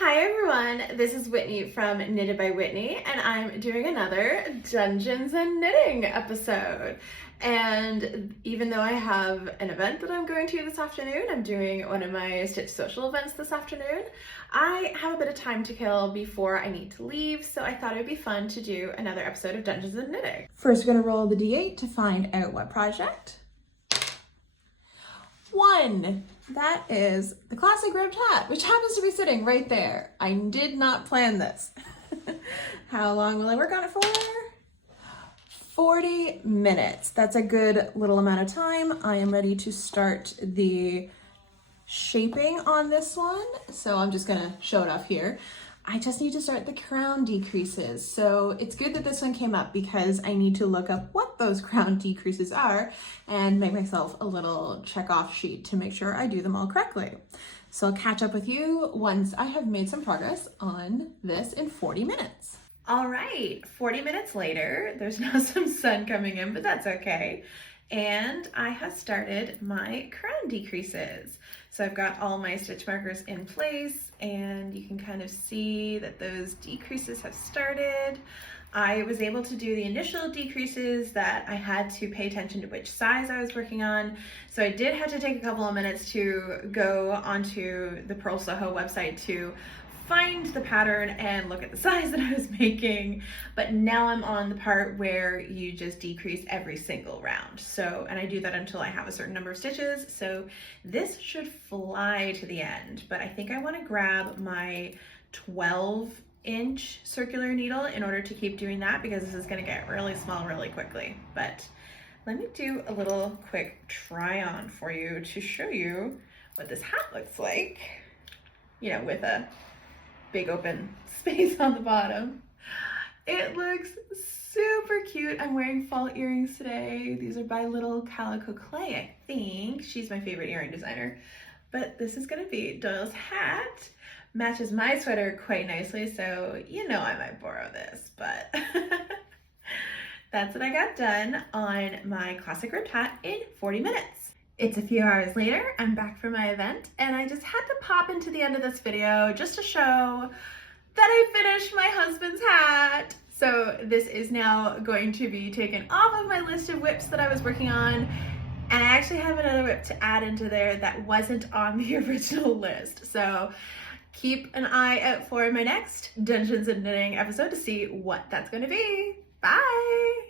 Hi everyone, this is Whitney from Knitted by Whitney, and I'm doing another Dungeons and Knitting episode. And even though I have an event that I'm going to this afternoon, I'm doing one of my Stitch Social events this afternoon, I have a bit of time to kill before I need to leave, so I thought it would be fun to do another episode of Dungeons and Knitting. First, we're going to roll the D8 to find out what project. 1. That is the classic ribbed hat, which happens to be sitting right there. I did not plan this. How long will I work on it for? 40 minutes. That's a good little amount of time. I am ready to start the shaping on this one. So I'm just gonna show it off here. I just need to start the crown decreases. So it's good that this one came up because I need to look up what those crown decreases are and make myself a little check off sheet to make sure I do them all correctly. So I'll catch up with you once I have made some progress on this in 40 minutes. All right, 40 minutes later, there's now some sun coming in, but that's okay. And I have started my crown decreases. So I've got all my stitch markers in place and you can kind of see that those decreases have started. I was able to do the initial decreases that I had to pay attention to which size I was working on. So I did have to take a couple of minutes to go onto the Purl Soho website to find the pattern and look at the size that I was making, but now I'm on the part where you just decrease every single round. So, and I do that until I have a certain number of stitches. So this should fly to the end, but I think I want to grab my 12-inch circular needle in order to keep doing that because this is going to get really small really quickly. But let me do a little quick try on for you to show you what this hat looks like, you know, with a big open space on the bottom. It looks super cute. I'm wearing fall earrings today. These are by Little Calico Clay, I think. She's my favorite earring designer. But this is gonna be Doyle's hat. Matches my sweater quite nicely, so you know I might borrow this, but that's what I got done on my classic ribbed hat in 40 minutes. It's a few hours later, I'm back from my event, and I just had to pop into the end of this video just to show that I finished my husband's hat. So this is now going to be taken off of my list of whips that I was working on, and I actually have another whip to add into there that wasn't on the original list. So keep an eye out for my next Dungeons and Knitting episode to see what that's going to be. Bye!